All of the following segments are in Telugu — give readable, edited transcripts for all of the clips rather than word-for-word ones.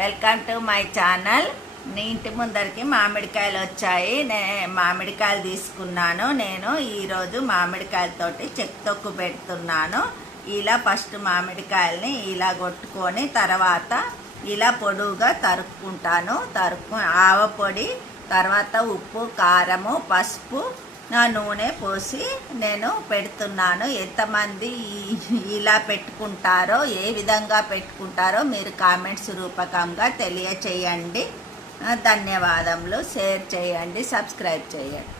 Welcome to my channel. నీ ఇంటి ముందరికి మామిడికాయలు వచ్చాయి. మామిడికాయలు తీసుకున్నాను. నేను ఈరోజు మామిడికాయలతోటి చెక్తొక్కు పెడుతున్నాను. ఇలా ఫస్ట్ మామిడికాయల్ని ఇలా కొట్టుకొని తర్వాత ఇలా పొడువుగా తరుక్కుంటాను. ఆవపొడి, తర్వాత ఉప్పు, కారము, పసుపు, నూనె పోసి నేను పెడుతున్నాను. ఎంతమంది ఇలా పెట్టుకుంటారో, ఏ విధంగా పెట్టుకుంటారో మీరు కామెంట్స్ రూపకంగా తెలియచేయండి. ధన్యవాదములు. షేర్ చేయండి, సబ్స్క్రైబ్ చేయండి.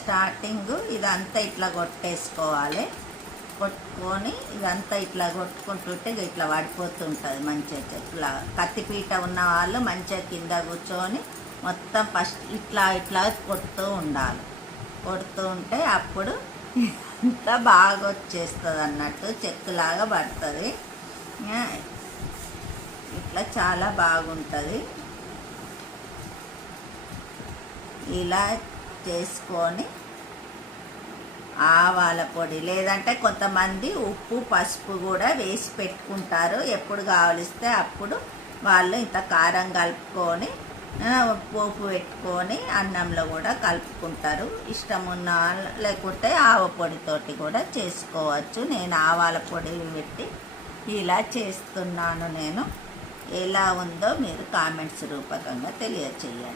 స్టార్టింగ్ ఇదంతా ఇట్లా కొట్టేసుకోవాలి. కొట్టుకొని ఇదంతా ఇట్లా కొట్టుకుంటుంటే ఇట్లా పడిపోతుంటుంది. మంచిగా ఇట్లా కత్తిపీట ఉన్న వాళ్ళు మంచిగా కింద కూర్చొని మొత్తం ఫస్ట్ ఇట్లా ఇట్లా కొడుతూ ఉండాలి. కొడుతూ ఉంటే అప్పుడు ఇంత బాగా వచ్చేస్తుంది అన్నట్టు, చెక్కులాగా పడుతుంది. ఇట్లా చాలా బాగుంటుంది. ఇలా చేసుకొని ఆవాల పొడి, లేదంటే కొంతమంది ఉప్పు, పసుపు కూడా వేసి పెట్టుకుంటారు. ఎప్పుడు కావలిస్తే అప్పుడు వాళ్ళు ఇంత కారం కలుపుకొని పోపు పెట్టుకొని అన్నంలో కూడా కలుపుకుంటారు. ఇష్టం ఉన్న లేకుంటే ఆవ పొడితోటి కూడా చేసుకోవచ్చు. నేను ఆవాల పొడి పెట్టి ఇలా చేస్తున్నాను. నేను ఎలా ఉందో మీరు కామెంట్స్ రూపకంగా తెలియచేయండి.